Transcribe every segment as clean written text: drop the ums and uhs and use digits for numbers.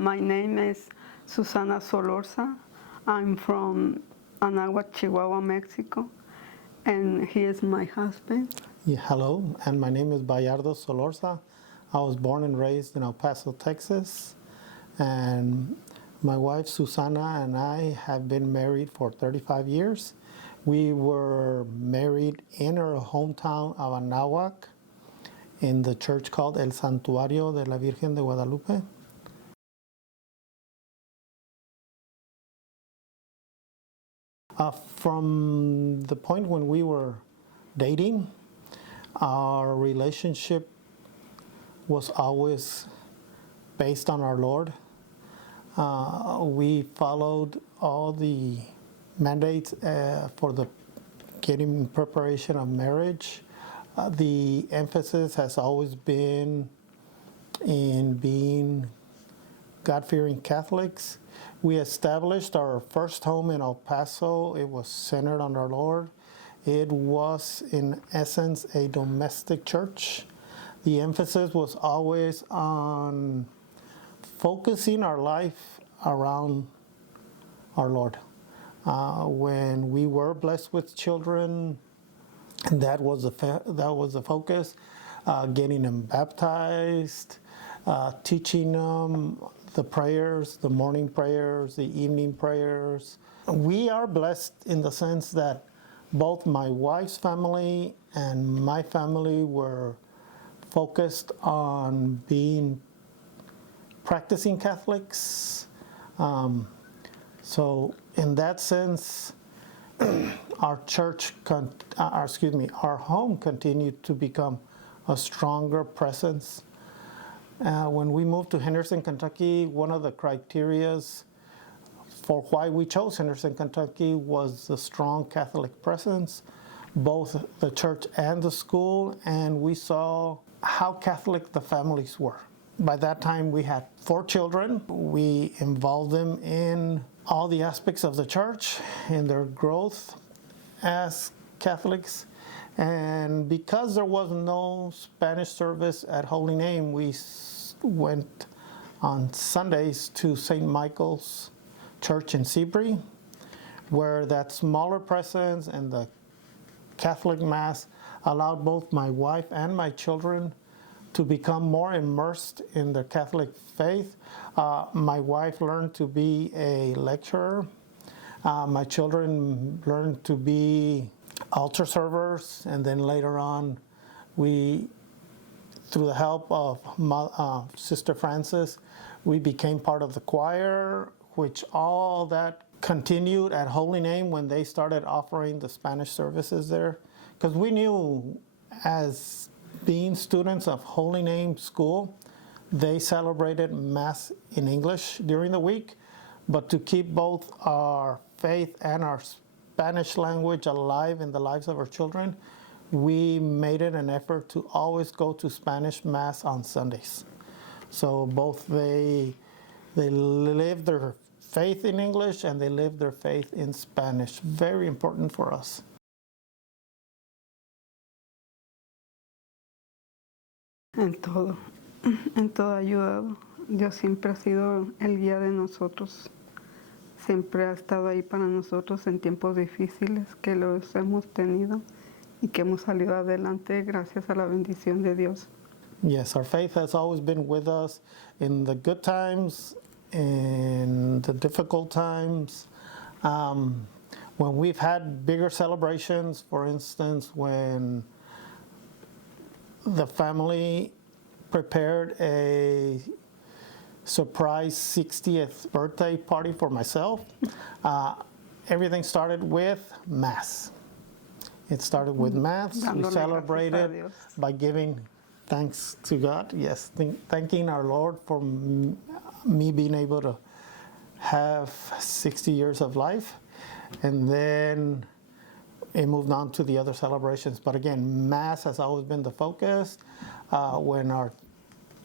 My name is Susana Solarza. I'm from Anáhuac, Chihuahua, Mexico, and he is my husband. Yeah, hello, and my name is Bayardo Solarza. I was born and raised in El Paso, Texas, and my wife Susana and I have been married for 35 years. We were married in our hometown of Anáhuac in the church called El Santuario de la Virgen de Guadalupe. From the point when we were dating, our relationship was always based on our Lord. We followed all the mandates for the getting preparation of marriage. The emphasis has always been in being God-fearing Catholics. We established our first home in El Paso. It was centered on our Lord. It was, in essence, a domestic church. The emphasis was always on focusing our life around our Lord. When we were blessed with children, that was the focus. Getting them baptized, teaching them the prayers, the morning prayers, the evening prayers. We are blessed in the sense that both my wife's family and my family were focused on being practicing Catholics. So in that sense, our home continued to become a stronger presence. When we moved to Henderson, Kentucky, one of the criterias for why we chose Henderson, Kentucky was the strong Catholic presence, both the church and the school, and we saw how Catholic the families were. By that time, we had 4 children. We involved them in all the aspects of the church, in their growth as Catholics. And because there was no Spanish service at Holy Name, we went on Sundays to St. Michael's Church in Seabury, where that smaller presence and the Catholic Mass allowed both my wife and my children to become more immersed in the Catholic faith. My wife learned to be a lecturer. My children learned to be altar servers, and then later on, through the help of Sister Francis, we became part of the choir, which all that continued at Holy Name when they started offering the Spanish services there. Because we knew, as being students of Holy Name School, they celebrated Mass in English during the week, but to keep both our faith and our Spanish language alive in the lives of our children, we made it an effort to always go to Spanish Mass on Sundays. So both they lived their faith in English and they lived their faith in Spanish. Very important for us. En todo ha ayudado. Dios siempre ha sido el guía de nosotros. Siempre ha estado ahí para nosotros en tiempos difíciles que los hemos tenido y que hemos salido adelante gracias a la bendición de Dios. Yes, our faith has always been with us in the good times, in the difficult times. When we've had bigger celebrations, for instance, when the family prepared a surprise 60th birthday party for myself, everything started with Mass. It started with Mass. We celebrated by giving thanks to God. Yes, thanking our Lord for me being able to have 60 years of life. And then it moved on to the other celebrations. But again, Mass has always been the focus. When our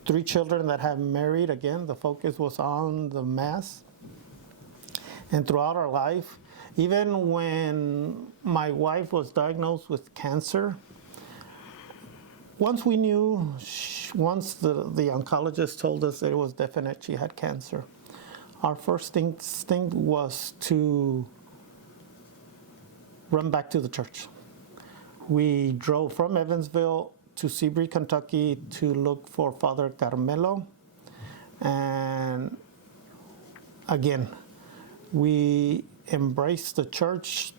3 children that have married, again, the focus was on the Mass. And throughout our life, Even when my wife was diagnosed with cancer, once we knew, once the oncologist told us that it was definite she had cancer, our first instinct was to run back to the church. We drove from Evansville to Seabury, Kentucky to look for Father Carmelo. And again, we embraced the church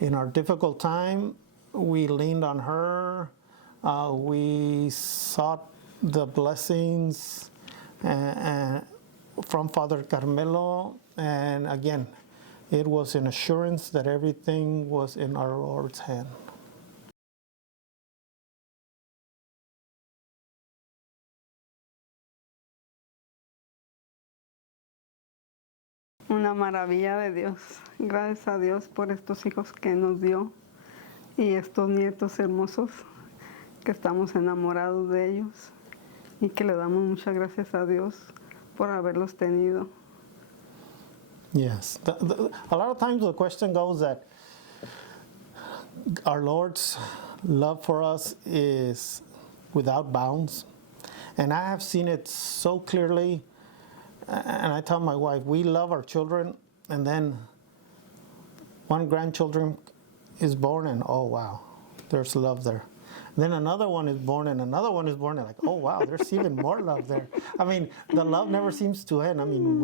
in our difficult time. We leaned on her. We sought the blessings from Father Carmelo. And again, it was an assurance that everything was in our Lord's hand. Una maravilla de Dios. Gracias a Dios por estos hijos que nos dio y estos nietos hermosos que estamos enamorados de ellos y que le damos muchas gracias a Dios por haberlos tenido. Yes. A lot of times the question goes that our Lord's love for us is without bounds. And I have seen it so clearly. And I tell my wife, we love our children, and then one grandchildren is born, and oh wow, there's love there. Then another one is born, and another one is born, and like, oh wow, there's even more love there. I mean, the love never seems to end. I mean,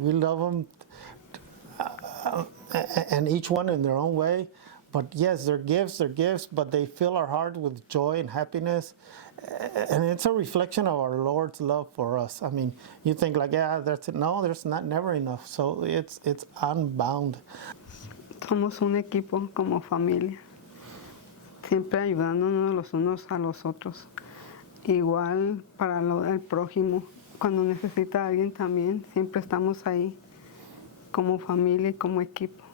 we love them, and each one in their own way. But yes, they're gifts, but they fill our heart with joy and happiness. And it's a reflection of our Lord's love for us. I mean, you think like, yeah, that's it. No, there's never enough. So it's unbound. Somos un equipo como familia, siempre ayudándonos los unos a los otros. Igual para el prójimo, cuando necesita a alguien también, siempre estamos ahí como familia y como equipo.